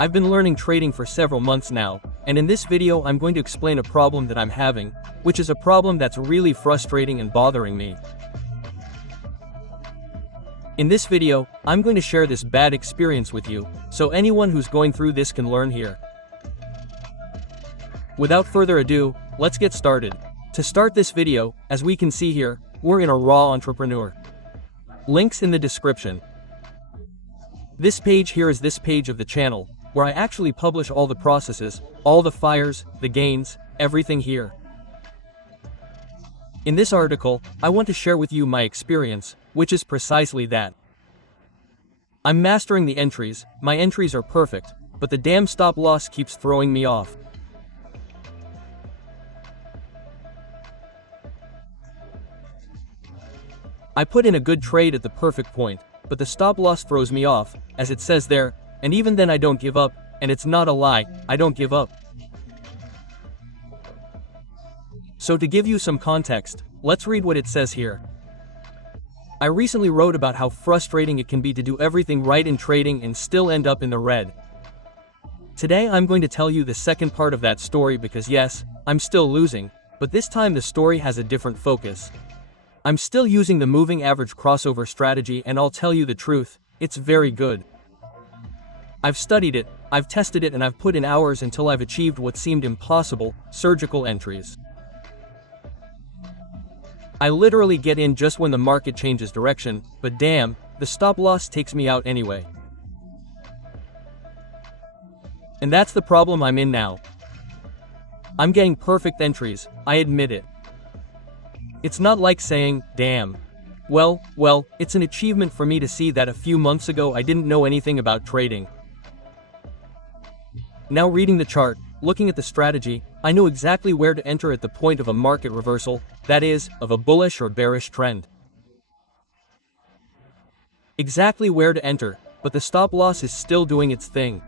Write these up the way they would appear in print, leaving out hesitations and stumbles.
I've been learning trading for several months now, and in this video I'm going to explain a problem that I'm having, which is a problem that's really frustrating and bothering me. In this video, I'm going to share this bad experience with you, so anyone who's going through this can learn here. Without further ado, let's get started. To start this video, as we can see here, we're in a raw entrepreneur. Links in the description. This page here is this page of the channel, where I actually publish all the processes, all the fires, the gains, everything here. In this article, I want to share with you my experience, which is precisely that. I'm mastering the entries, my entries are perfect, but the damn stop loss keeps throwing me off. I put in a good trade at the perfect point, but the stop loss throws me off, as it says there, and even then I don't give up, and it's not a lie, I don't give up. So to give you some context, let's read what it says here. I recently wrote about how frustrating it can be to do everything right in trading and still end up in the red. Today I'm going to tell you the second part of that story because yes, I'm still losing, but this time the story has a different focus. I'm still using the moving average crossover strategy and I'll tell you the truth, it's very good. I've studied it, I've tested it and I've put in hours until I've achieved what seemed impossible, surgical entries. I literally get in just when the market changes direction, but damn, the stop loss takes me out anyway. And that's the problem I'm in now. I'm getting perfect entries, I admit it. It's not like saying, damn. Well, it's an achievement for me to see that a few months ago I didn't know anything about trading. Now reading the chart, looking at the strategy, I know exactly where to enter at the point of a market reversal, that is, of a bullish or bearish trend. Exactly where to enter, but the stop loss is still doing its thing.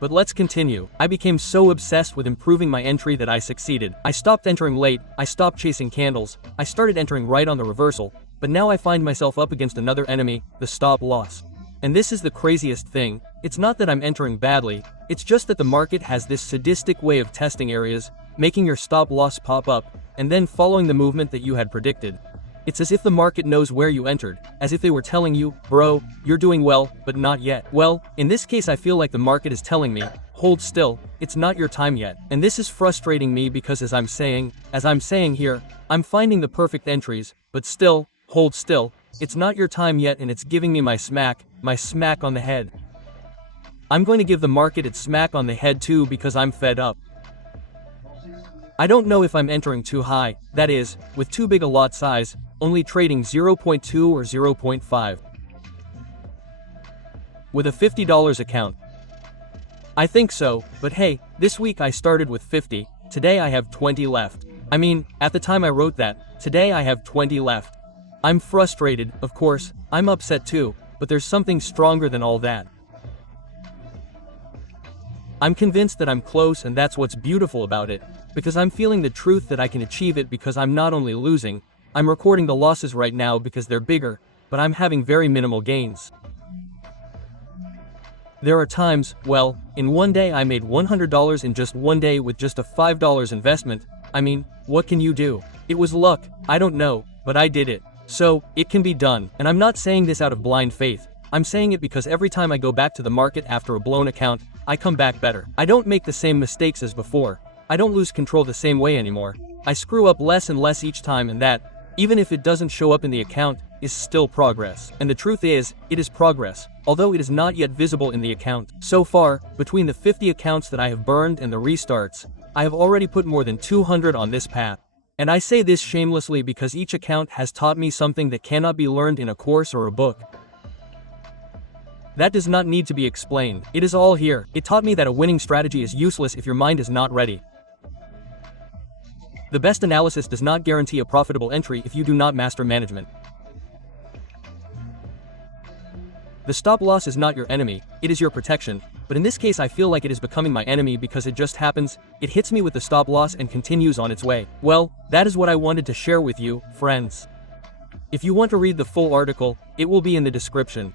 But let's continue. I became so obsessed with improving my entry that I succeeded. I stopped entering late, I stopped chasing candles, I started entering right on the reversal, but now I find myself up against another enemy, the stop loss. And this is the craziest thing, it's not that I'm entering badly, it's just that the market has this sadistic way of testing areas, making your stop loss pop up, and then following the movement that you had predicted. It's as if the market knows where you entered, as if they were telling you, bro, you're doing well, but not yet. Well, in this case I feel like the market is telling me, hold still, it's not your time yet. And this is frustrating me because as I'm saying here, I'm finding the perfect entries, but still, hold still, it's not your time yet and it's giving me my smack on the head. I'm going to give the market its smack on the head too because I'm fed up. I don't know if I'm entering too high, that is, with too big a lot size, only trading 0.2 or 0.5. With a $50 account. I think so, but hey, this week I started with 50, today I have 20 left. I mean, at the time I wrote that, today I have 20 left. I'm frustrated, of course, I'm upset too, but there's something stronger than all that. I'm convinced that I'm close and that's what's beautiful about it, because I'm feeling the truth that I can achieve it because I'm not only losing, I'm recording the losses right now because they're bigger, but I'm having very minimal gains. There are times, well, in one day I made $100 in just one day with just a $5 investment. I mean, what can you do? It was luck, I don't know, but I did it. So, it can be done, and I'm not saying this out of blind faith, I'm saying it because every time I go back to the market after a blown account, I come back better. I don't make the same mistakes as before, I don't lose control the same way anymore, I screw up less and less each time and that, even if it doesn't show up in the account, is still progress. And the truth is, it is progress, although it is not yet visible in the account. So far, between the 50 accounts that I have burned and the restarts, I have already put more than 200 on this path. And I say this shamelessly because each account has taught me something that cannot be learned in a course or a book. That does not need to be explained, it is all here. It taught me that a winning strategy is useless if your mind is not ready. The best analysis does not guarantee a profitable entry if you do not master management. The stop loss is not your enemy, it is your protection, but in this case I feel like it is becoming my enemy because it just happens, it hits me with the stop loss and continues on its way. Well, that is what I wanted to share with you, friends. If you want to read the full article, it will be in the description.